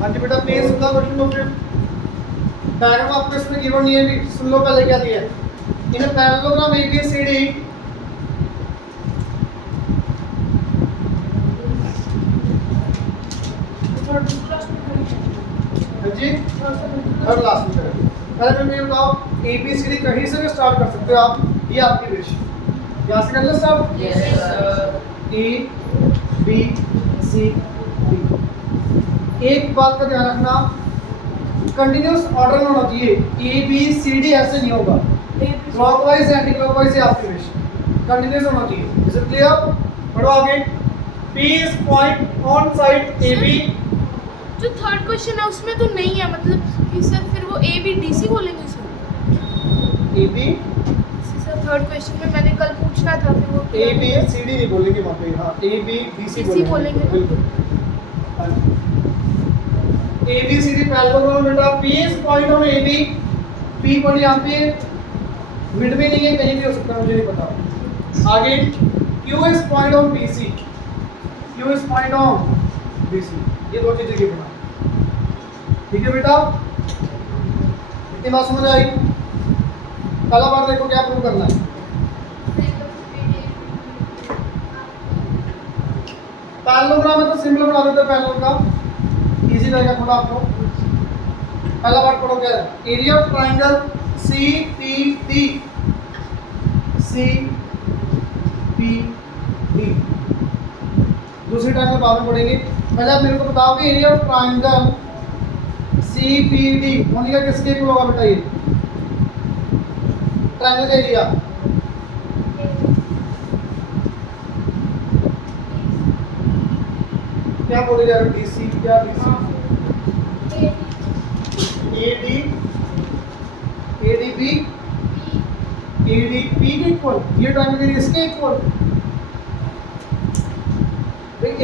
हाँ जी बेटा please soon low question को फिर डायग्राम आपको इसमें गिवन नहीं है भी सुन लो पहले क्या दिया है इन पैरेललोग्राम ABCD जी थर्ड लास्ट में करें पहले मैं ये बताओ ABCD कहीं से भी स्टार्ट कर सकते हो आप ये आपकी विश यहाँ से कर लो start yes sir. A B C D एक बात का ध्यान रखना कंटिन्यूअस ऑर्डर में होना चाहिए ABCD ऐसे नहीं होगा क्लॉकवाइज एंटी क्लॉकवाइज है आपकी विश कंटिन्यूअस होना चाहिए इज इट क्लियर पढ़ो आगे P is point on side AB जो थर्ड क्वेश्चन है उसमें तो नहीं है मतलब कि सर फिर वो ABDC बोलेंगे sir AB sir third question में मैंने कल पूछना था फिर वो ABCD नहीं बोलेंगे वहाँ पे हाँ ABDC बोलेंगे बिल्कुल ABCD पैरेललोग्राम बेटा P is point on AB P point यहाँ पे मिड में नहीं है कहीं भी हो सकता है मुझे नहीं पता आगे Q is point on BC Q is point on BC ये दो चीजें गिवन ठीक है बेटा इतनी बात समझ आई पहला बार देखो क्या प्रूव करना है पैरेललोग्राम है तो सिंबल बना देते हैं पैरेलल का इजी रहेगा थोड़ा आपको पहला पार्ट पढ़ो क्या है area of triangle CPD CPD दूसरी ट्रायंगल बाद में पढ़ेंगे पहले आप मेरे को बताओ कि एरिया ऑफ ट्रायंगल CPD होने का किसके इक्वल होगा बेटा ये ट्रायंगल का एरिया क्या बोले जा रहे हो DC क्या DC ADB ADP के इक्वल ये ट्रायंगल एरिया इसके इक्वल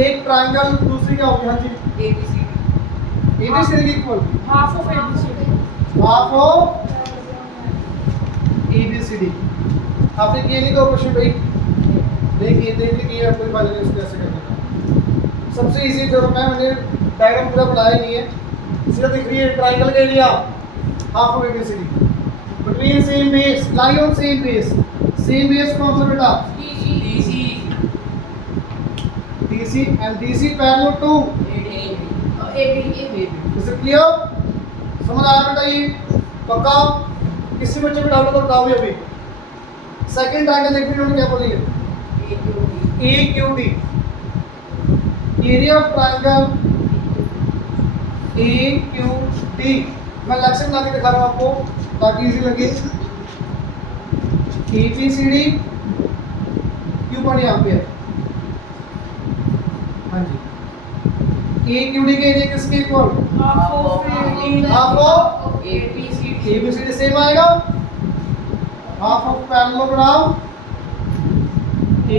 एक ट्रायंगल दूसरी क्या होगी हाँ जी ABCD के equal half of ABCD half of ABCD आपने किए नहीं दो क्वेश्चन भाई देखिए देखिए कोई बात नहीं उसको ऐसे करना सबसे इजी जो मैंने डायग्राम पूरा बनाया नहीं है इसलिए दिख रही है ट्रायंगल का area half of ABCD between same base lie on same base कौन सा बेटा DC and DC parallel to AB is it clear समझ आया बेटा ये पक्का किसी बच्चे को डाउट बताओ अभी सेकंड ट्रायंगल देखिए उन्होंने क्या बोली है AQD area of triangle AQD मैं लक्ष्य बना के दिखा रहा हूँ आपको ताकि इजी लगे ABCD क्यों पॉइंट यहाँ पे है हाँ जी AQD के एरिया किसके equal half of ABCD same आएगा half of parallelogram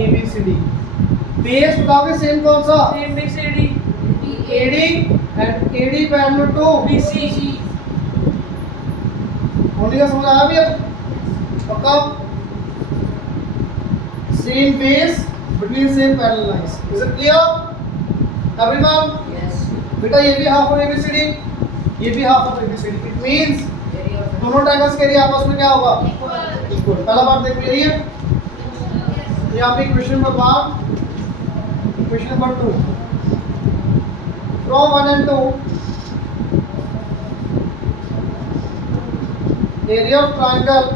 ABCD base बताओगे सेम कौन सा ABCD AD and AD parallel to BC होने का समझ आया भी अब पक्का same base between same parallel lines is it clear everyone बेटा ये भी हाफ ऑफ ABCD ये भी half of ABCD it means दोनों ट्रायंगल्स के एरिया आपस में क्या होगा इक्वल पहला बात देखो यही है यहाँ पे question number 1 question number 2 from 1 and 2 area of triangle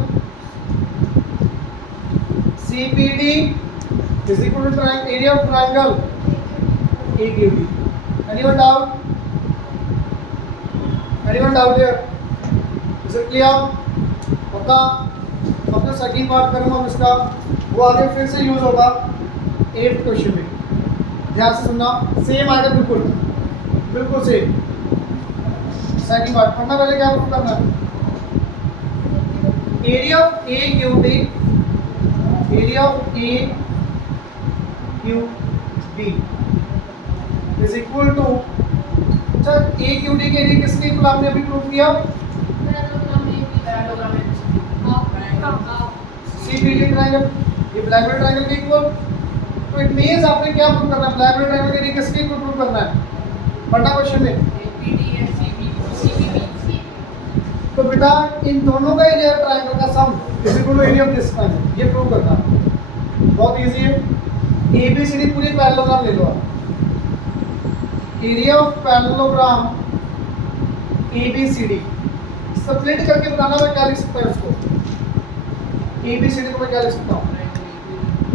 CPD is equal to area of triangle AQD. Anyone doubt here? Is it clear? पक्का अब जो सेकंड पार्ट करूँगा हम इसका वो आगे फिर से यूज होगा 8th क्वेश्चन में ध्यान से सुनना सेम आएगा बिल्कुल सेम सेकंड पार्ट पढ़ना पहले क्या करना है area of AQD is equal to अच्छा AQD के एरिया किसके इक्वल आपने अभी प्रूव किया CPD ट्रायंगल ये ब्लैक ट्रायंगल के इक्वल तो इट मींस आपने क्या प्रूव करना है ब्लैक ट्रायंगल के एरिया किसके इक्वल प्रूव करना है पढ़ना क्वेश्चन में BD and CBB. तो बेटा इन दोनों का एरिया ट्रायंगल का sum is equal to area of this triangle, ये प्रूव करना है। बहुत इजी है। ABCD पूरी पैरेललोग्राम ले लो आप। Area of parallelogram ABCD split करके बताना मैं क्या लिख सकता हूँ इसको। ABCD को मैं क्या लिख सकता हूँ?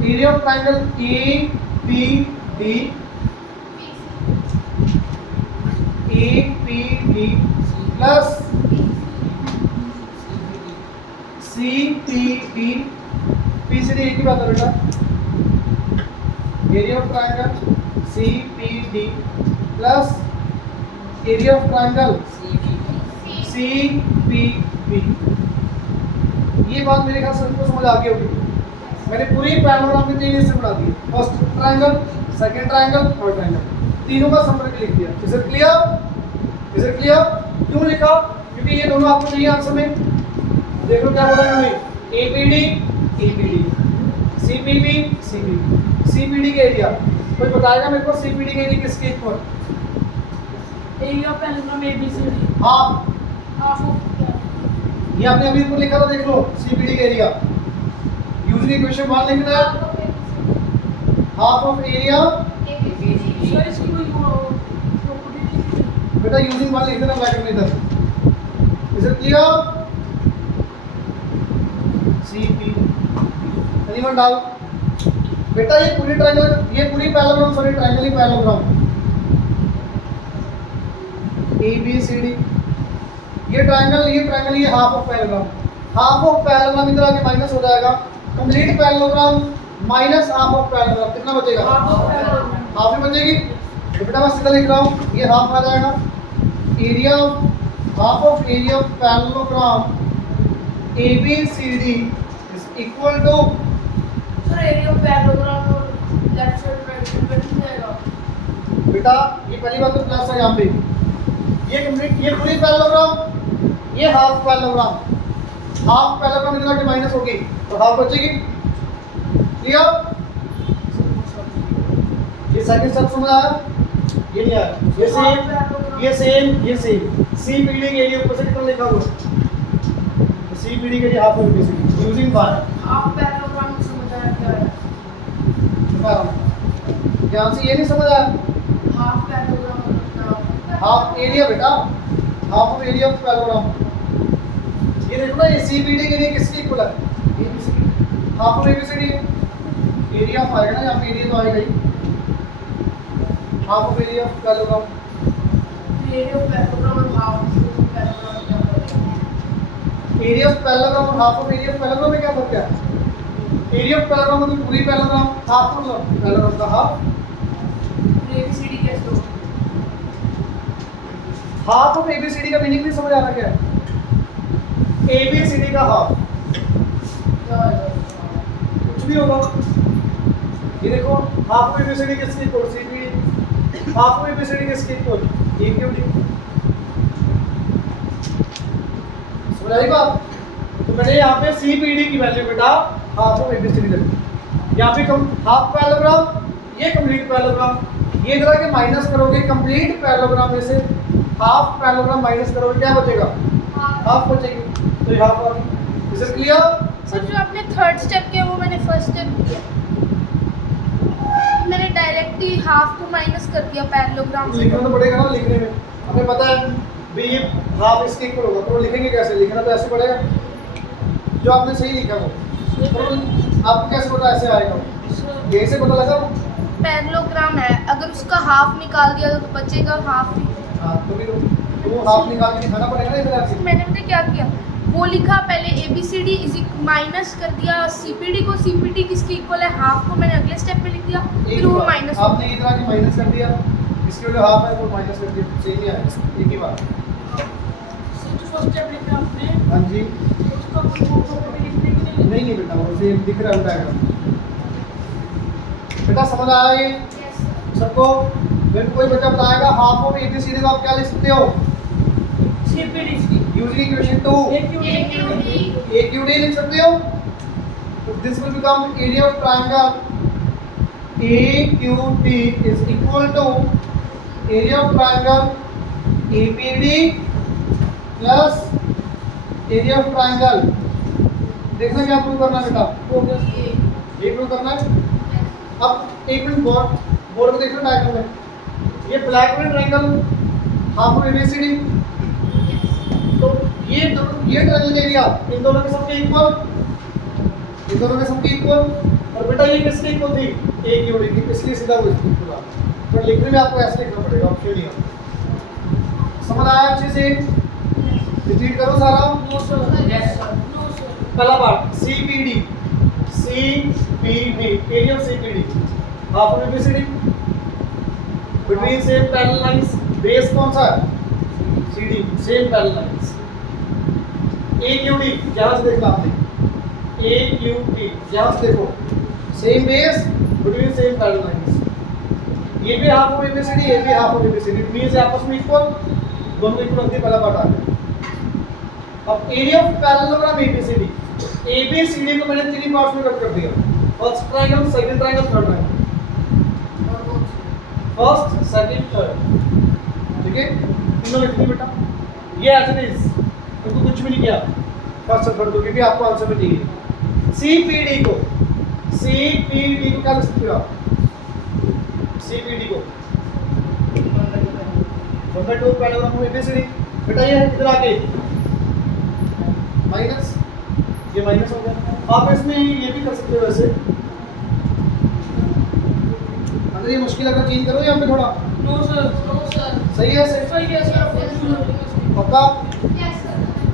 Area of triangle ABD plus CPD PCD एक ही बात है बेटा। Area of triangle CPD plus area of triangle CPB। ये बात मेरे ख्याल से सबको समझ आ गई होगी। मैंने पूरी पैरेललोग्राम के 3 हिस्से बना दिए, first triangle, second triangle, third triangle, तीनों का सम करके लिख दिया। Is it clear? Is it clear? क्यों लिखा? क्योंकि ये दोनों आपको चाहिए आंसर में। देखो क्या बोला है ABD ABD CPB CPB CPD के एरिया कोई बताएगा मेरे को? CPD के एरिया किसके equal? Area of parallelogram ABCD half. Half of ये आपने अभी ऊपर लिखा था, देख लो CPD का एरिया। यूजिंग इक्वेशन 1 लिखना है, हाफ ऑफ एरिया। सर इसकी कोई प्रॉपर्टी बेटा यूजिंग 1 लिख देना ब्रैकेट में इधर। Is it clear? CP anyone doubt? बेटा ये पूरी ट्रायंगल, ये पूरी पैरेललोग्राम, सॉरी ट्रायंगल ही पैरेललोग्राम ABCD, ये ट्रायंगल, ये half of parallelogram. Half of parallelogram इधर आके माइनस हो जाएगा। Complete parallelogram minus half of parallelogram कितना बचेगा? हाफ ही बचेगी। तो बेटा मैं सीधा लिख रहा हूँ, ये हाफ आ जाएगा। Area half of area of parallelogram ABCD is equal to, sir area of parallelogram और लेफ्ट साइड राइट साइड बन जाएगा। बेटा ये पहली बात तो प्लस है यहाँ पे, ये कंप्लीट, ये पूरी पैरेललोग्राम, ये हाफ पैरेललोग्राम। हाफ पैरेललोग्राम इधर आके माइनस होगी तो हाफ बचेगी। क्लियर? ये सेकंड स्टेप समझ आया? ये नहीं आया? ये सेम, ये सेम, ये सेम। CPD के लिए ऊपर से कितना लिखा हुआ? CPD के लिए half of ABCD using 1। Half parallelogram समझ आया क्या है? बता रहा हूँ। यहाँ से ये नहीं समझ आया? हाफ पैरेललोग्राम हाफ एरिया बेटा, half of area of parallelogram. ये देखो ना, ये CPD के लिए किसकी इक्वल है? Half of ABCD। Area of आएगा ना, यहाँ पे एरिया तो आएगा ही। Half of area of parallelogram, area of parallelogram और हाफ ऑफ पैरेललोग्राम क्या है? एरिया ऑफ पैरेललोग्राम और half of area of parallelogram में क्या फर्क है? एरिया ऑफ पैरेललोग्राम मतलब पूरी पैरेललोग्राम, हाफ ऑफ पैरेललोग्राम का हाफ। ABCD कैसे होगा? हाफ ऑफ ABCD का मीनिंग नहीं समझ आ रहा क्या है? ABCD का हाफ कुछ भी होगा। ये देखो हाफ ऑफ ABCD किसकी equal? CPD। Half of ABCD किसकी इक्वल? AQD। समझ आई बात? तो मैंने यहाँ पे CPD की वैल्यू बेटा हाफ ऑफ ABCD रखी। यहाँ पे हाफ पैरेललोग्राम, ये कंप्लीट पैरेललोग्राम, ये इधर आके माइनस करोगे कंप्लीट पैरेललोग्राम में से हाफ पैरेललोग्राम माइनस करोगे, क्या बचेगा? हाफ बचेगी। तो ये हाफ आ गई। Is it clear? सर जो आपने थर्ड स्टेप किया वो मैंने फर्स्ट स्टेप किया, मैंने डायरेक्ट ही हाफ को माइनस कर दिया पैरेललोग्राम से। लिखना तो पड़ेगा ना, लिखने में हमें पता है भी ये हाफ इसके इक्वल होगा, तो लिखेंगे कैसे? लिखना तो ऐसे पड़ेगा जो आपने सही लिखा वो। तो आपको कैसे पता ऐसे आएगा? यही से पता लगा वो। पैरेललोग्राम है, अगर उसका हाफ निकाल दिया तो बचेगा हाफ ही। हाँ तो भी तो वो हाफ निकाल के दिखाना पड़ेगा ना इधर से। मैंने पता क्या किया, वो लिखा पहले ABCD माइनस कर दिया CPD को। CPD किसकी इक्वल है? हाफ को मैंने अगले स्टेप में लिख दिया, फिर वो माइनस। आपने इधर आके माइनस कर दिया, इसके लिए हाफ है तो माइनस कर दिया, सही नहीं आया। एक ही बात। फर्स्ट स्टेप लिखा आपने, हाँ जी। उसका कोई प्रॉपर्टी लिखने की नहीं। नहीं बेटा, वो सेम दिख रहा है डायग्राम। बेटा समझ आया ये सबको? फिर कोई बच्चा बताएगा हाफ ऑफ ABCD को आप क्या लिख सकते हो? CPD यूजिंग इक्वेशन 2 AQD लिख सकते हो। तो this will become area of triangle AQD is equal to area of triangle APD plus area of triangle. देखना क्या प्रूव करना है बेटा, ये प्रूव करना है। अब एक मिनट बोर्ड को देखना डायग्राम में, ये ब्लैक में ट्राइंगल हाफ ऑफ ABCD, तो ये ट्राइंगल एरिया इन दोनों के सबके इक्वल, इन दोनों के सबके इक्वल। और बेटा ये किसके इक्वल थी, AQD की, इसलिए सीधा वो इसके इक्वल आ। पर लिखने में आपको ऐसे लिखना पड़ेगा, ऑप्शन नहीं है। समझ आया अच्छे से? रिपीट करो सारा। पहला part CPD, area of CPD half of ABCD, between same parallel lines, base कौन सा है, CD, same parallel lines. AQD यहां से देखना आपने, AQD यहां से देखो, same base between same parallel lines, ये भी हाफ ऑफ ABCD, ये भी हाफ ऑफ ABCD, मींस आपस में इक्वल, दोनों इक्वल होते, पहला पार्ट आ गया। अब area of parallelogram ABCD, ABCD को मैंने 3 पार्ट्स में कट कर दिया, first triangle, second triangle, third triangle, first second third, ठीक है, तीनों लिख दिए बेटा। ये एज इट इज, इनको कुछ भी नहीं किया, फर्स्ट और थर्ड को, क्योंकि आपको आंसर में चाहिए। CPD को क्या लिख सकते हो आप, CPD को 1/2 पैरेललोग्राम ABCD। बेटा ये इधर आके माइनस, ये माइनस हो गया। आप इसमें ये भी कर सकते हो वैसे, अगर ये मुश्किल अगर चेंज करो यहाँ पे थोड़ा। नो सर सही है सर? सही है सर। पक्का?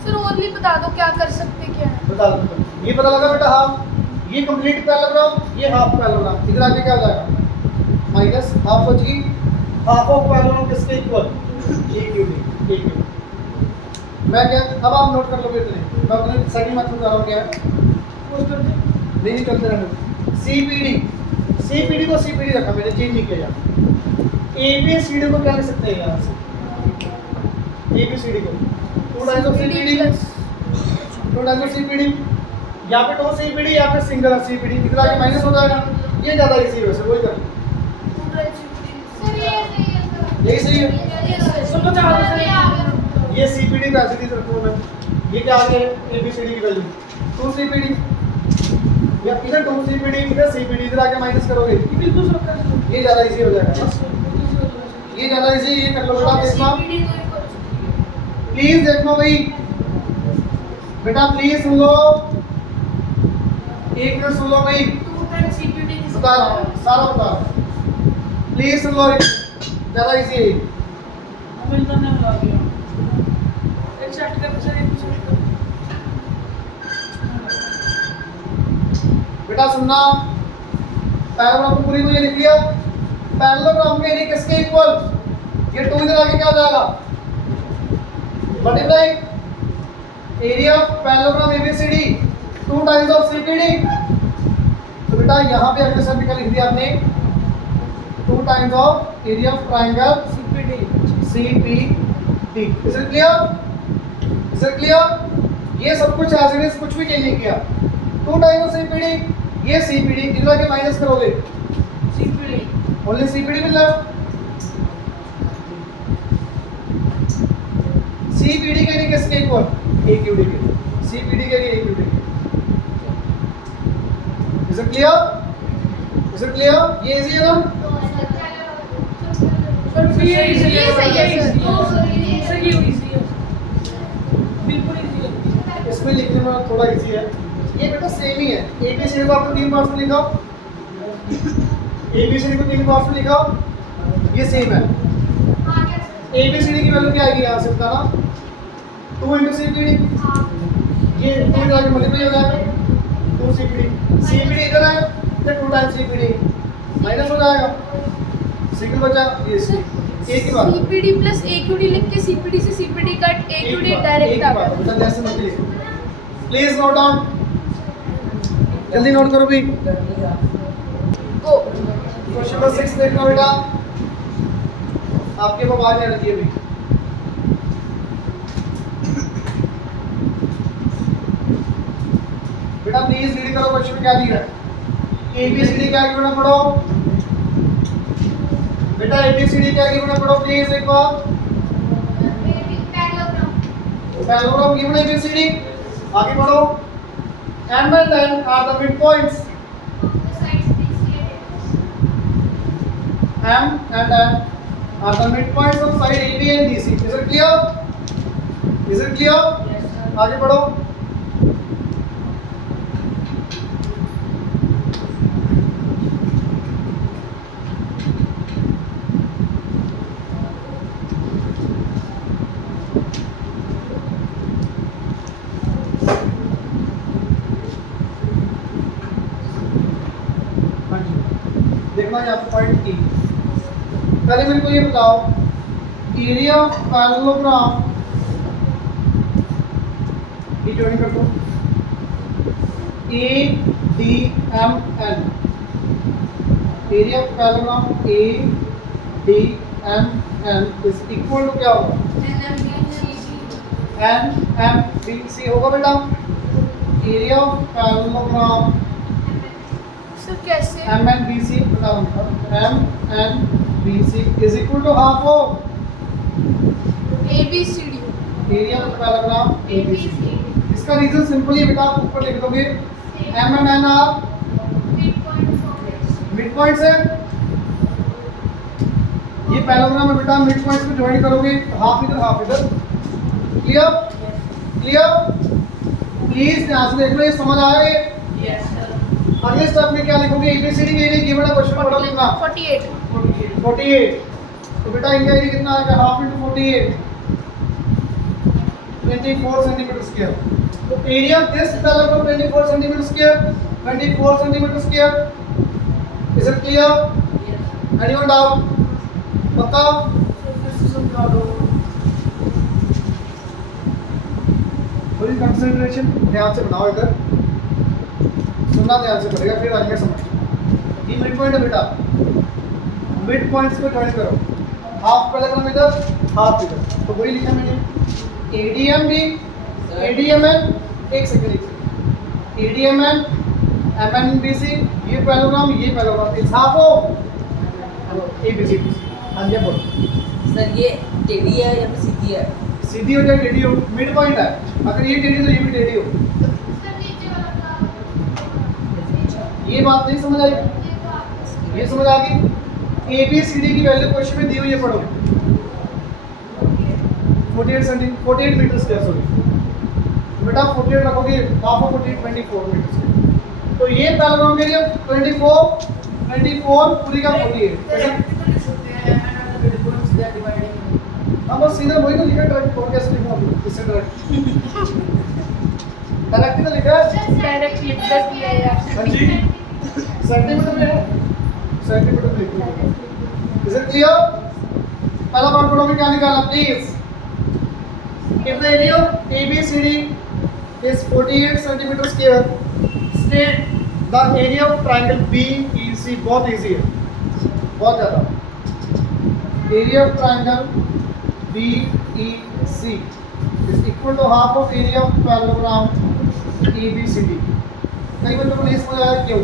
सर ओनली बता दो क्या कर सकते, क्या है बता दो। ये पता लगा बेटा, हाफ, ये कंप्लीट पैरेललोग्राम, ये हाफ पैरेललोग्राम, इधर आके क्या हो जाएगा, माइनस, हाफ बच गई। हाफ ऑफ पैरेललोग्राम किसके इक्वल, AQD। मैं क्या, अब आप नोट कर लोगे इतने, मैं अपने सेकंड मेथड बता रहा हूँ क्या है, नहीं चलते रहने। CPD को CPD रखा मैंने, चेंज नहीं किया यार। ABCD को क्या लिख सकते हैं यहाँ से, ABCD को 2 times of CPD, 2 times of CPD, यहाँ पे 2 CPD, यहाँ पे सिंगल CPD, इधर आके माइनस हो जाएगा। ये ज़्यादा इजी है वैसे, वही कर यही सही है। ये CPD का ऐसे ही रखूँ मैं, ये क्या आ गया ABCD की वैल्यू 2 CPD, या इधर 2 CPD, इधर CPD, इधर आके माइनस करोगे, ये ज़्यादा इजी हो जाएगा, ये ज़्यादा इजी, ये कर लो बेटा। देखना प्लीज, देखना भाई बेटा, प्लीज सुन लो, एक मिनट सुन लो भाई, बता रहा हूँ सारा बता रहा हूँ, प्लीज सुन लो, ज़्यादा इजी है। बेटा सुनना, पैरेललोग्राम पूरी को ये लिख लिया, पैरेललोग्राम के एरिया किसके इक्वल, ये 2 इधर आके क्या हो जाएगा, multiply area of parallelogram ABCD 2 times of CPD। तो बेटा यहाँ पे अगले शब्द का लिख दिया आपने 2 times of area of triangle CPD। Is it clear? Is it clear? ये सब कुछ एज इट इज, कुछ भी चेंज नहीं किया। 2 टाइम्स ऑफ CPD, ये CPD, इधर आके माइनस करोगे, ओनली CPD मिल रहा। CPD के लिए किसके इक्वल, AQD के, CPD के लिए AQD। Is it clear? Is it clear? ये इजी है ना? ये सही है सर, बिल्कुल इजी है। इसमें लिखने में थोड़ा इजी है, ये बेटा सेम ही है। ABCD को आपने 3 पार्ट्स में लिखा, ABCD को 3 पार्ट्स में लिखा, ये सेम है। ABCD की वैल्यू क्या आएगी यहाँ से बताना, 2 × CPD, ये 2 इधर आके मल्टीप्लाई हो जाएगा, 2 CPD इधर है, फिर 2 टाइम्स CPD माइनस हो जाएगा, सिंगल बचा, ये एक ही बात। CPD प्लस AQD लिख के CPD से CPD कट, AQD डायरेक्ट आ गया। बेटा जैसे मत लिखो, प्लीज नोट डाउन, जल्दी नोट करो भी। गो क्वेश्चन नंबर 6 देखना बेटा, आपके को आवाज नहीं आ रही है अभी। बेटा प्लीज रीड करो, क्वेश्चन में क्या दिया है, ABCD क्या आगे बढ़ना पढ़ो बेटा, ABCD क्या आगे बढ़ना पढ़ो प्लीज एक बार। पैरेललोग्राम गिवन है ABCD। आगे बढ़ो। M and N are the midpoints। M and N are the midpoints of side AB and DC। Is it clear? Is it clear? Yes, sir. आगे बढ़ो। हाँ जी, देखना यहाँ पे पॉइंट की। पहले मेरे को ये बताओ, एरिया ऑफ पैरेललोग्राम ये ज्वाइन कर दो। ADMN area of parallelogram ADMN is equal to क्या होगा? NMBC होगा बेटा। एरिया ऑफ पैरेललोग्राम सर कैसे? MNBC बताओ। MNBC is equal to half of ABCD। Area of parallelogram ABCD। इसका रीजन सिंपली है बेटा, ऊपर लिख दोगे M and N are midpoints है। ये पैरेललोग्राम है बेटा, मिड पॉइंट्स को ज्वाइन करोगे हाफ इधर हाफ इधर। क्लियर? क्लियर? प्लीज ध्यान से देख लो, ये समझ आ रहा है? Yes sir. अगले स्टेप में क्या लिखोगे? ABCD के एरिया गिवन है, क्वेश्चन पढ़ो कितना? 48। 48। तो बेटा इनका एरिया कितना आएगा? Half into 48 24 centimetre square. तो area of this parallelogram 24 centimetre square. 24 centimetre square. Is it clear? Anyone doubt? बताओ। थोड़ी कंसंट्रेशन ध्यान से बनाओ, इधर सुनना ध्यान से पड़ेगा, फिर आगे समझ। ये मिड पॉइंट है बेटा, मिड पॉइंट्स को ज्वाइन करो। हाफ पैरेललोग्राम इधर हाफ इधर, तो वही लिखा मैंने। ADM भी ADMN एक सेकंड ADMN MNBC ये पैरेललोग्राम इस हाफ ऑफ ABCD। हाँ जी बोलो सर ये टेढ़ी है या फिर सीधी है? सीधी हो जाए टेढ़ी हो, मिड पॉइंट है। अगर ये टेढ़ी तो ये भी टेढ़ी हो। ये बात नहीं समझ आई? ये समझ आ गई? ABCD की वैल्यू क्वेश्चन में दी हुई है, पढ़ो। 48 मीटर स्क्वायर सॉरी बेटा, 48 रखोगे हाफ ऑफ 48 24 मीटर स्क्वायर। तो ये पैरेललोग्राम के लिए 24 पूरी का 48। हाँ बस सीधा वही तो लिखा, डायरेक्ट और कैसे लिखूं अभी इससे डायरेक्ट तो लिखा है। डायरेक्ट लिख दिया यार। हाँ जी सेंटीमीटर में है, सेंटीमीटर में लिखो। Is it clear? पहला पार्ट पढ़ोगे, क्या निकालना please? If the area of ABCD is 48 centimeter square, state the area of triangle BEC। बहुत easy है, बहुत ज़्यादा। Area of triangle BEC is equal to half of area of parallelogram ABCD। कई बच्चों को नहीं समझ आया, क्यों?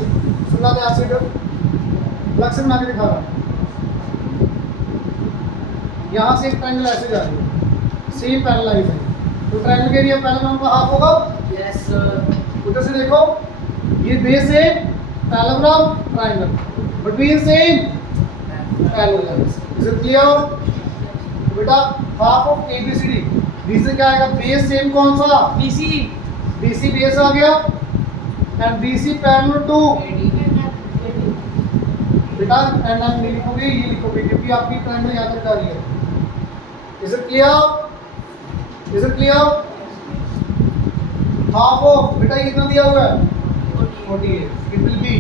सुनना ध्यान से इधर, अलग से बना के दिखा रहा हूँ। यहाँ से एक ट्रायंगल ऐसे जा रही है, सेम पैरेललाइज है, तो ट्रायंगल के एरिया पैरेललोग्राम का हाफ होगा। Yes sir. उधर से देखो, ये बेस है parallelogram triangle, between same parallelograms. Is it clear? बेटा हाफ ऑफ ABCD, बी से क्या आएगा? बेस सेम कौन सा? BC BC बेस आ गया, एंड BC पैरेलल टू बेटा एंड आप नहीं लिखोगे, ये लिखोगे, क्योंकि आपकी ट्रायंगल यहाँ तक जा रही है। Is it clear? Is it clear? Half of बेटा ये कितना दिया हुआ है? 48। It will be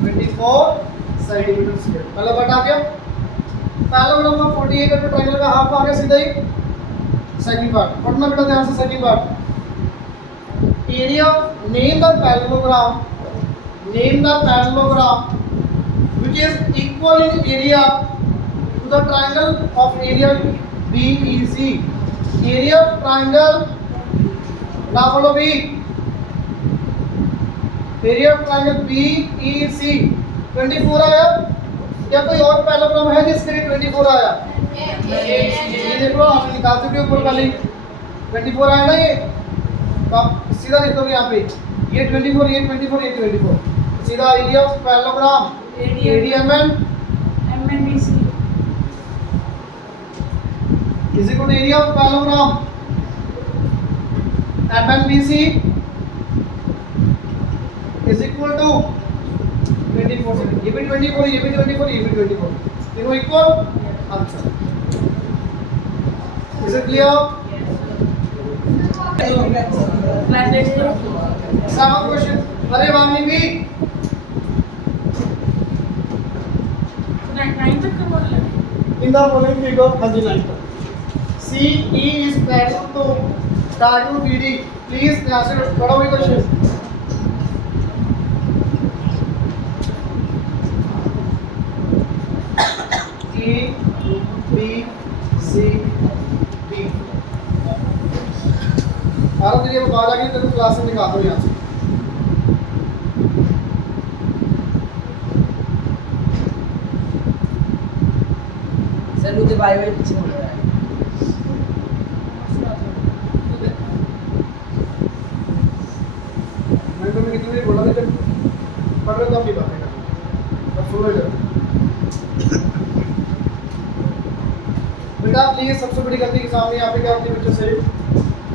24 centimetre square. पहला पार्ट आ गया, पैरेललोग्राम का 48 का ट्रायंगल का हाफ आ गया सीधा ही। सेकंड पार्ट पढ़ना बेटा ध्यान से। Second part, area name the parallelogram which is equal in area to the triangle of area BEC। area of triangle ना बोलो B, area of triangle BEC 24 आया। क्या कोई और पैरेललोग्राम है जिसके लिए 24 आया? ये देख लो, आपने निकाल चुके ऊपर वाली। 24 आया ना ये, तो आप सीधा लिख दोगे यहाँ पे ये 24, ये 24, ये 24, सीधा area of parallelogram ADMN MNBC is equal to area of parallelogram MNBC is equal to 24 second, ये भी 24, ये भी 24, ये भी 24, तीनों equal answer. Is it clear? Seven question. अरे वाणी भी 9 तक का बोल रहे इन द फॉलोइंग फिगर, हाँ जी 9 तक। CE is parallel to BD, please यहाँ से पढ़ो ये question. A B C D आरो तेरी अब बात आ गई, तेरे को क्लास में निकाल दो यहाँ से। सर मुझे बाय बाय पीछे मुड़ रहा है। मैं तुम्हें कितनी बार बोला था जब पढ़ रहे हो तो अपनी बातें करना, अब सुनो इधर। बेटा प्लीज सबसे बड़ी गलती के सामने यहाँ पे क्या होती है बच्चों से,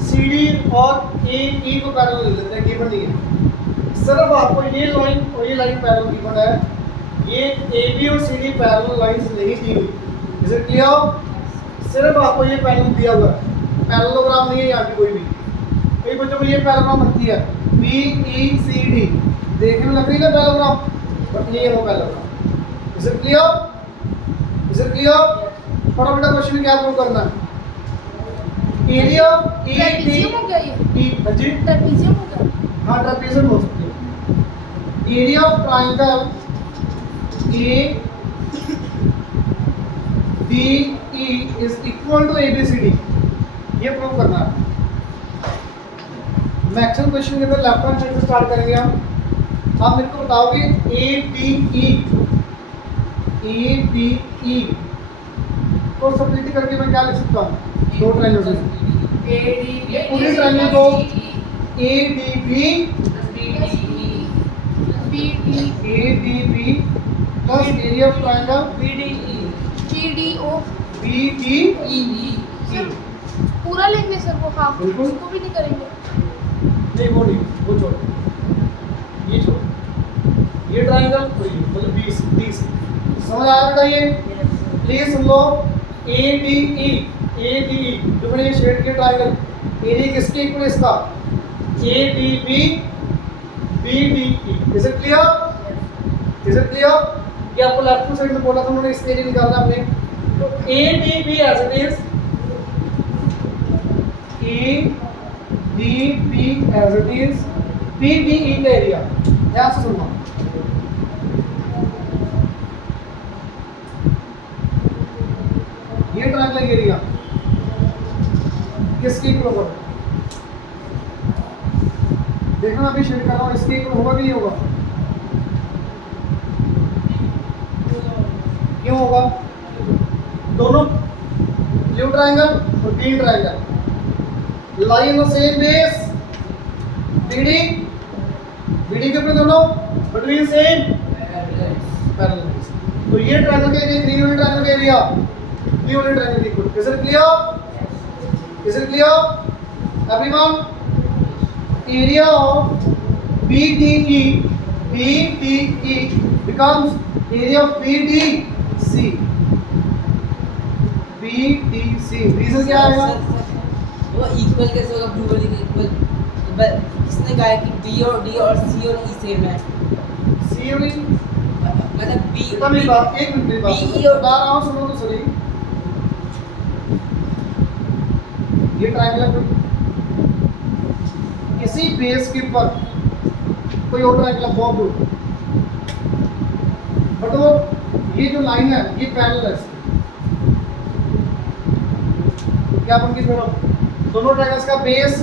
CD और AE को पैरेलल ले लेते हैं, गिवन नहीं है। सिर्फ आपको ये लाइन और ये लाइन पैरेलल गिवन है, ये AB और CD पैरेलल लाइंस नहीं दी हुई। Is it clear? सिर्फ आपको ये पैरेलल दिया हुआ है, पैरेललोग्राम नहीं है यहाँ पे कोई भी। कई बच्चों को ये पैरेललोग्राम लगती है BECD, देखने में लग रही है पैरेललोग्राम, बट नहीं है वो parallelogram. Is it clear? Is it clear? पढ़ो बेटा क्वेश्चन में क्या प्रूव करना है। एरिया ट्रेपीजियम हो गया ये, हाँ जी ट्रेपीजियम हो गया। हाँ ट्रेपीजियम हो सकती है। Area of triangle ADE is equal to ABCD, ये प्रूव करना है। मैक्सिमम क्वेश्चन के अंदर लेफ्ट हैंड साइड से स्टार्ट करेंगे हम। आप मेरे को बताओगे ADE को सब्सिट्यूट करके मैं क्या लिख सकता हूँ? दो ट्रायंगल से पूरे ट्रायंगल को ADB plus area of triangle BDO BDE। पूरा लेंगे सर वो, हाफ बिल्कुल। उसको भी नहीं करेंगे। नहीं वो नहीं, वो छोड़, ये छोड़, ये ट्रायंगल मतलब 20 समझ आया बेटा? ये प्लीज सुन लो, ADE जो मैंने शेड के ट्रायंगल, एरिया किसके इक्वल इसका? ADB BDE। Is it clear? Is it clear? ये आपको लेफ्ट साइड में बोला था उन्होंने, इसके एरिया निकालना हमने, तो ADB as it is, ADB as it is BDE का एरिया, ध्यान से सुनना। ये ट्रायंगल एरिया किसके इक्वल होगा? देखना अभी शेड कर रहा हूँ, इसके इक्वल होगा कि नहीं होगा? क्यों होगा? दोनों ब्लू ट्रायंगल और green triangle lie in the same base BD के ऊपर दोनों बिटवीन सेम पैरेलल बेस। तो ये ट्रायंगल का एरिया ग्रीन वाले ट्रायंगल का एरिया ब्लू वाले ट्रायंगल के equal. Is it clear? Is it clear everyone? Area of BDE becomes area of BDC। Reason क्या आएगा? वो इक्वल कैसे होगा? ब्लू वाली का इक्वल किसने कहा है कि B और D और C और E सेम है? C और E मतलब B बेटा मेरी बात, एक मिनट मेरी बात BE सुनो, और बता रहा हूँ, सुनो तो सही। ये ट्रायंगल है, इसी बेस के ऊपर कोई और ट्रायंगल बहुत दूर, बट वो ये जो लाइन है ये पैरेलल है इसके। क्या बन गई दोनों ट्रायंगल्स का बेस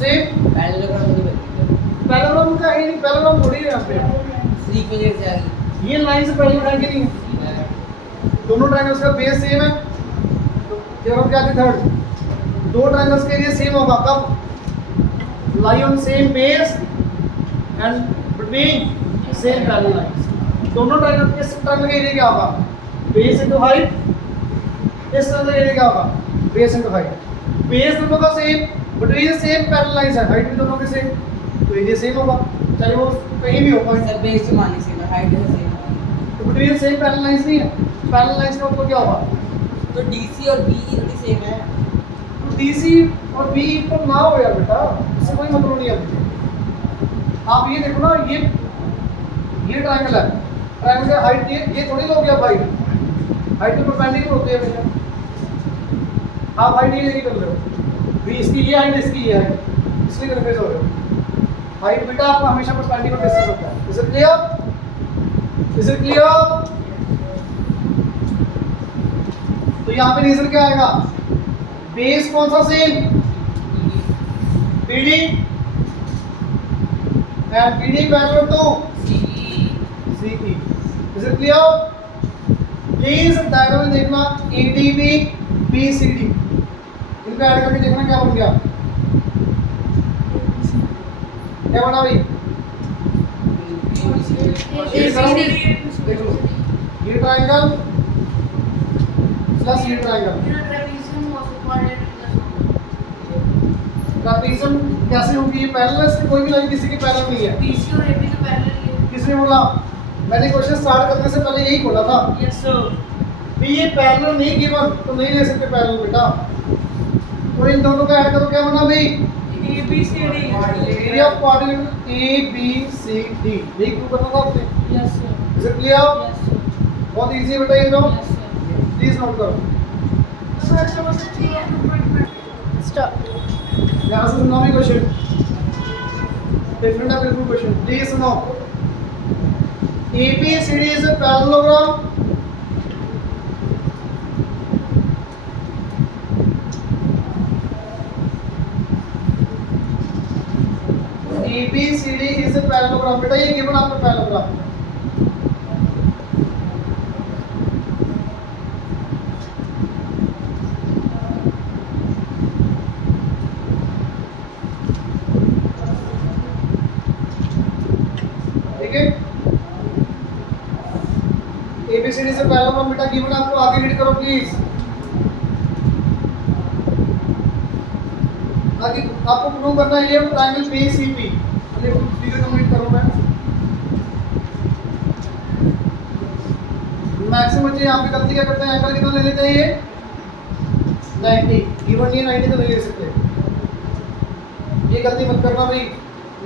सेम पैरेललोग्राम का है नहीं, पैरेललोग्राम थोड़ी है यहाँ पे, सीक्वेंस से आ गई। ये लाइन से पैरेलल ट्रायंगल नहीं है, दोनों ट्रायंगल्स का बेस सेम है। तो थ्योरम क्या थी? थर्ड दो ट्रायंगल्स के लिए सेम होगा कब? Lie on same base and between same parallel lines. दोनों ट्रायंगल के ट्रायंगल का एरिया क्या होगा? Base into height. इस ट्रायंगल का एरिया क्या होगा? Base into height. बेस दोनों का same, between same parallel lines है, हाइट भी दोनों के सेम, तो एरिया सेम होगा चाहे वो कहीं भी हो पॉइंट। सर बेस तो मानने से हाइट है सेम। तो बिटवीन सेम पैरेलल लाइंस नहीं है, पैरेलल लाइंस का मतलब क्या होगा? तो डीसी और बी थोड़ी सेम है। डीसी और बी इक्वल ना हो यार बेटा, इससे कोई मतलब नहीं है। आप ये देखो ना, ये ट्रायंगल है, ट्रायंगल का हाइट ये थोड़ी लोगे आप हाइट के परपेंडिकुलर होते हैं हमेशा। आप हाइट ये नहीं कर रहे हो, भी इसकी ये हाइट इसकी ये हाइट, इसलिए कन्फ्यूज हो रहे हो। हाइट बेटा आपका हमेशा परपेंडिकुलर डिस्टेंस होता है। Is it clear? Is it clear? तो यहाँ पे रीजन क्या आएगा? बेस कौन सा same? BD and BD parallel to CE. Is it clear? Please diagram में देखना ADB BCD, इनको ऐड करके देखना क्या बन गया। क्या बना भाई? देख लो, ये ट्रायंगल प्लस ये ट्रायंगल। ट्रापेजियम कैसे होगी? ये पैरेलल है, इसकी कोई भी लाइन किसी की पैरेलल नहीं है। BC और AB तो पैरेलल ही है। किसने बोला? मैंने क्वेश्चन स्टार्ट करने से पहले यही बोला था। Yes sir. भी ये पैरेलल नहीं गिवन तो नहीं ले सकते पैरेलल बेटा। तो इन दोनों का ऐड करो, क्या बना भाई? ABCD। Area of quadrilateral ABCD, यही प्रूव करना था आपने। Yes sir. Is it clear? Yes sir. बहुत इजी है बेटा ये तो, यस सर। प्लीज नोट करो। सर समझ सकते हैं। स्टॉप। यहाँ से सुनना भी क्वेश्चन, डिफरेंट है बिल्कुल क्वेश्चन, प्लीज सुनो। ABCD is a parallelogram ABCD is a parallelogram. बेटा ये गिवन आपका पैरेललोग्राम है। ठीक है, ABCD से पैरेललोग्राम बेटा गिवन आपको, आगे रीड करो प्लीज। आगे आपको प्रूव करना है ये ट्रायंगल BCP। चलिए फिगर कंप्लीट करो मैं। मैक्सिमम बच्चे यहाँ पे गलती क्या करते हैं, एंगल कितना ले लेते हैं ये 90, गिवन ये 90 तो नहीं ले सकते। ये गलती मत करना भाई,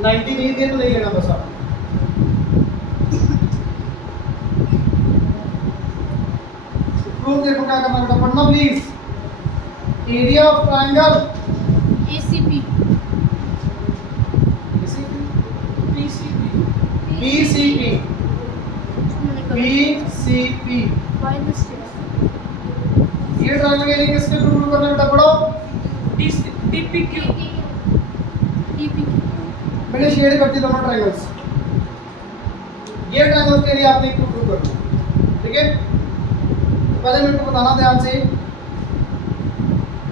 90 नहीं दिए तो नहीं लेना बस आप। प्रूफ देखो क्या करना बेटा, पढ़ना please. Area of triangle ACP। BCP Why mistake? ये ट्रायंगल के लिए किसके प्रूव करना बेटा, पढ़ो। DPQ। मैंने शेड कर दी दोनों ट्रायंगल्स। ये ट्रायंगल्स के लिए आपने प्रूव करना, ठीक है। पहले मेरे को बताना ध्यान से,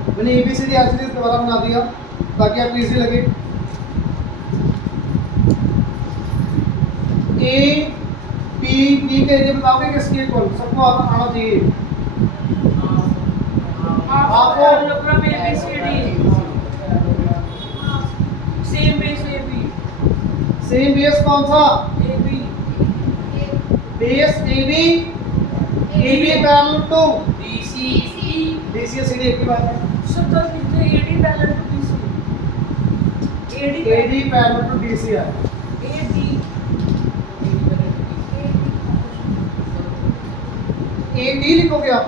मैंने ABCD एक्चुअली दोबारा बना दिया ताकि आपको इजी लगे। A P D का एरिया बताओगे किसके इक्वल? सबको आना चाहिए। आपको parallelogram ABCD। Same base AB। Same base कौन सा? AB। Base AB parallel to BC BC और CD एक ही बात है। सब तो लिखते हैं AD parallel to BC। AD parallel to BC है। AD लिखोगे आप।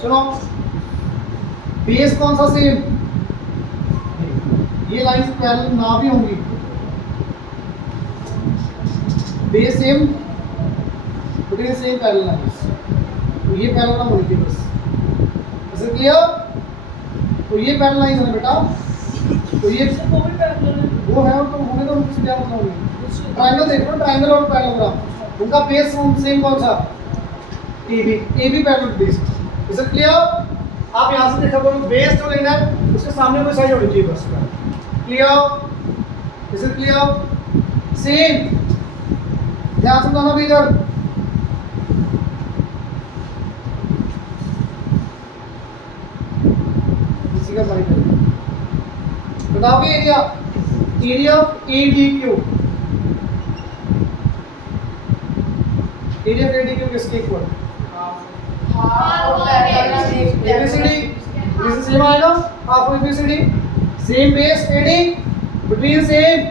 सुनो, बेस कौन सा सेम? ये लाइंस पैरेलल ना भी होंगी, base same between same parallel lines, तो ये पैरेलल ना होनी चाहिए बस। Is it clear? तो ये पैरेलल लाइंस है बेटा, तो ये वो भी पैरेलल है। वो है और तो होने तो मुझसे क्या मतलब होगी। ट्रायंगल देखो, ट्रायंगल और पैरेललोग्राम, उनका बेस सेम कौन सा? AB parallel to base. Is it clear? आप यहाँ से देखा करो बेस जो लेना है उसके सामने कोई साइड होनी चाहिए बस। Clear? Is it clear? Same ध्यान से बताना भी इधर। इसी का माइक बताओगे area, area of ADQ, area of ADQ किसके equal? ABCD, this is same आएगा half of ABCD, same base AD between same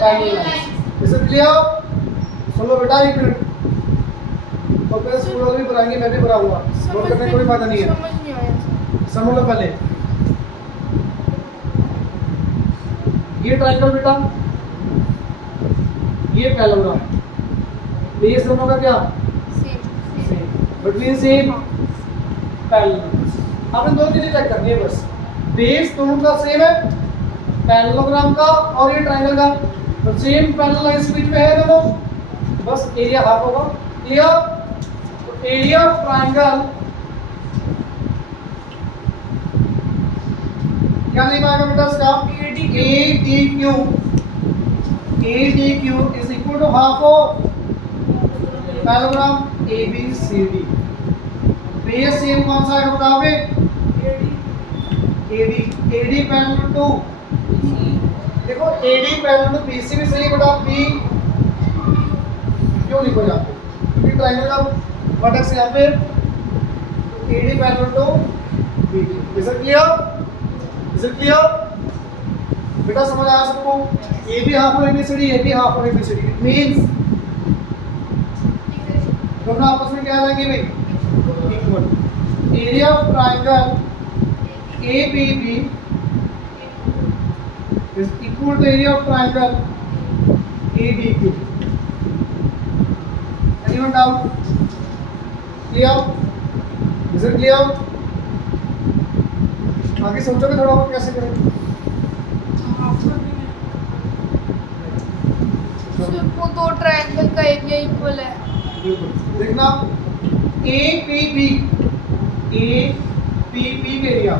parallel lines. Is it clear? सुन लो बेटा एक मिनट, तो फिर स्कूल वाले भी बुलाएंगे, मैं भी बुलाऊंगा, नोट करने का कोई फायदा नहीं है। समझ नहीं आया सर। समझ लो पहले, ये ट्रायंगल बेटा, ये पैरेललोग्राम, ये दोनों का क्या? Same between same parallel. आपने दो चीजें चेक करनी है बस, बेस दोनों का सेम है, पैरेललोग्राम का और ये ट्रायंगल का, तो सेम पैरेलल लाइंस बीच में है दोनों, बस एरिया हाफ होगा। क्लियर? तो एरिया ऑफ ट्रायंगल क्या नहीं आएगा बेटा इसका? ADQ is equal to half of parallelogram ABCD। Base same कौन सा है बताओगे? AD पैरेलल टू, देखो AD पैरेलल टू BC भी सही है बेटा, B क्यों लिखो यहाँ पे? क्योंकि ट्रायंगल का वर्टेक्स यहाँ पे, AD parallel to BD। Is it clear? Is it clear? बेटा समझ आया सबको? AB half of ABCD, AB half of ABCD, it means दोनों आपस में क्या रहेंगे भाई? Equal. Area of triangle ABB is equal to area of triangle ADQ. Anyone doubt? Clear? Is it clear? आगे सोचोगे थोड़ा बहुत कैसे करें? वो दो ट्रायंगल का एरिया इक्वल है। देखना APB एरिया,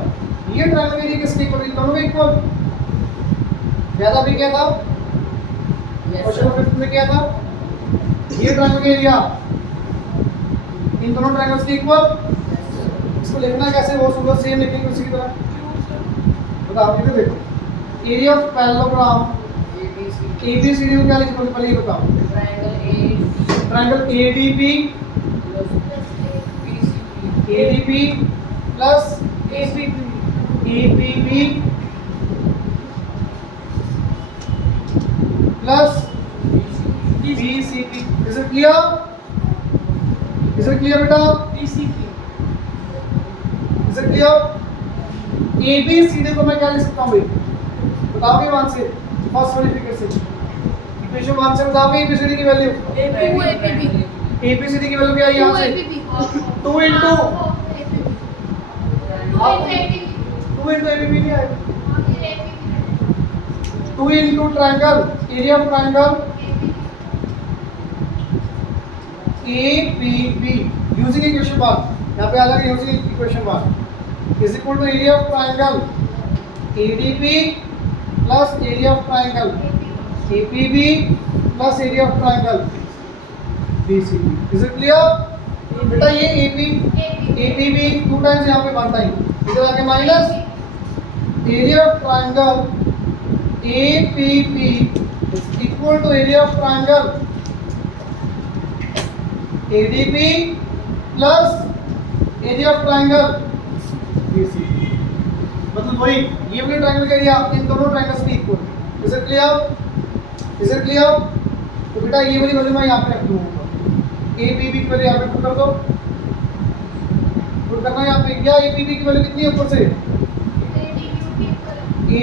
ये ट्रायंगल एरिया किसके इक्वल है? दोनों के इक्वल। ज्यादा भी क्या था? क्वेश्चन नंबर 5 में क्या था? ये ट्रायंगल एरिया इन दोनों ट्रायंगल्स के इक्वल। इसको लिखना कैसे? वो सुनो सेम लिखेंगे उसी की तरह। बताओ किधर देखो, एरिया ऑफ पैरेललोग्राम ABCD को क्या लिखोगे पहले ये बताओ? Triangle ADP plus APB plus BCP। Is it clear? Is it clear बेटा? BCP। Is it clear? ABCD को मैं क्या लिख सकता हूँ भाई? बताओगे वन से, फर्स्ट वाली फिगर से, इक्वेशन 1 से बताओगे ABCD की वैल्यू? 2 APB, ABCD की वैल्यू क्या है यहाँ से? 2 into 2 into ABB नहीं आएगा, 2 into triangle, area of triangle APB using equation 1, यहाँ पे आ जाएगा using equation 1 is equal to area of triangle ADP plus area of triangle APB plus area of triangle BCP। is it clear? बेटा ये APB 2 times यहाँ पे 1 time, इधर आके minus area of triangle APP is equal to area of triangle ADP plus area of triangle BCP। मतलब वही ये वाले ट्रायंगल का एरिया इन दोनों ट्रायंगल्स के equal. Is it clear? Is it clear? तो बेटा ये वाली वैल्यू मैं यहाँ पे रख दूंगा, APB की वैल्यू यहाँ पे पुट कर दो, पुट करना यहाँ पे। क्या APB की वैल्यू कितनी है ऊपर से? A,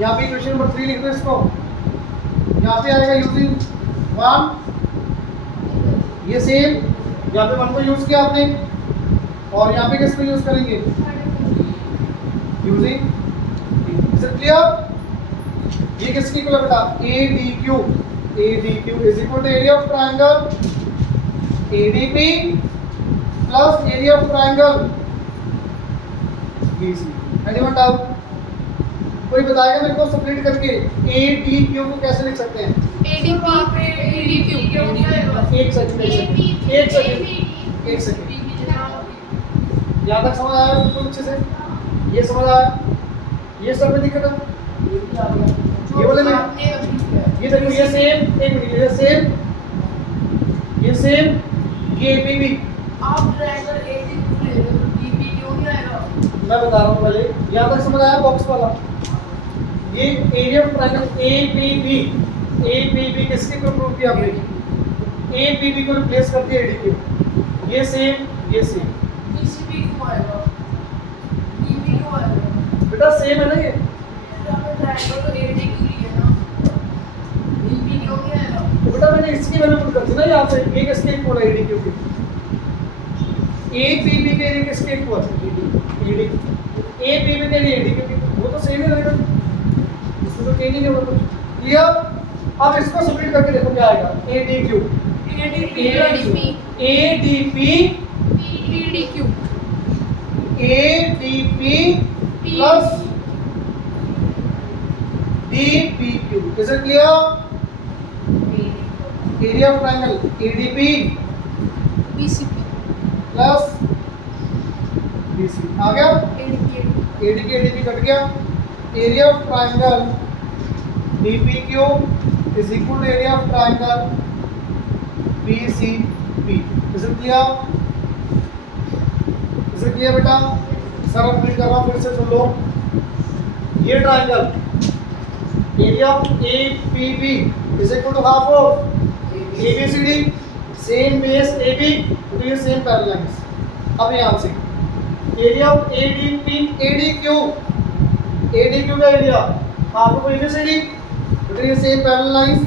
यहाँ पे इक्वेशन नंबर 3 लिख दो इसको, यहाँ पे आएगा यूजिंग 1, ये सेम यहाँ पे 1 को यूज किया आपने, और यहाँ पे किसको यूज करेंगे? यूजिंग। Is it clear? ये किसकी इक्वल है बेटा? ADQ is equal to area of triangle ADP plus area of triangle BC। Anyone doubt? कोई बताएगा मेरे को स्प्लिट करके ADQ को कैसे लिख सकते हैं? ADP ADQ एक सेकंड यहाँ तक समझ आया बिल्कुल अच्छे से? ये समझ आया? ये सब में दिक्कत है? ये बोले मैं ये देखो ये सेम एक मिनट ये सेम ये APB आप ट्रायंगल ADQ ले लो तो DP क्यों नहीं आएगा? मैं बता रहा हूँ पहले यहाँ तक समझ आया बॉक्स वाला? ये एरिया ऑफ ट्रायंगल APB किसके को प्रूव किया आपने? APB को रिप्लेस कर दिया ADQ। ये सेम DCP क्यों आएगा? DP क्यों आएगा? बेटा सेम है ना ये? आपने ट्रायंगल तो ADQ लिया ना, DP क्यों नहीं आएगा? तो बेटा मैंने इसकी वैल्यू पुट कर दी ना यहाँ से। ये किसके इक्वल है? ADQ के। APB के लिए किसके इक्वल? ADQ। APB के लिए ADQ के। वो तो सेम ही रहेगा, इसमें तो चेंज ही नहीं होगा कुछ। क्लियर? अब इसको स्प्लिट करके देखो क्या आएगा। ADQ ADP PDQ ADP plus DPQ। Is it clear? Area of triangle ADP BCP plus BC आ गया। ADP ADP कट गया। Area of triangle DPQ is equal to area of triangle BCP। Is it clear? Is it clear बेटा? Sir repeat कर रहा हूँ फिर से सुन लो। ये triangle area of APB is equal to half of ABCD, same base AB, तो ये same parallel lines. अब यहाँ से एरिया ऑफ ADQ का एरिया हाफ ऑफ ABCD, तो ये same parallel lines,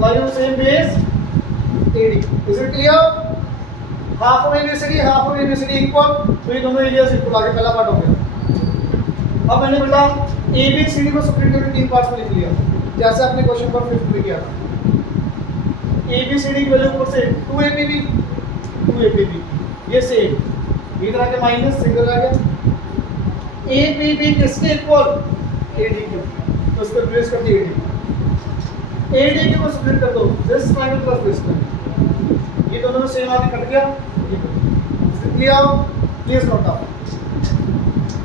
line of same base AD। Is it clear? Half of ABCD equal, तो ये दोनों एरियाज इक्वल आ गए। पहला पार्ट हो गया। अब मैंने बेटा ABCD को स्प्लिट करके तीन पार्ट्स में लिख लिया, जैसे आपने क्वेश्चन नंबर 5 में किया था। ABCD की वैल्यू ऊपर से 2APB ये सेम, इधर आके माइनस, इधर आ गया। APB किसके इक्वल? ADQ, तो इसको रिप्लेस कर दिया ADQ को स्प्लिट कर दो, this triangle plus this triangle, ये दोनों में सेम आके कट गया। ये क्लियर? Please note down.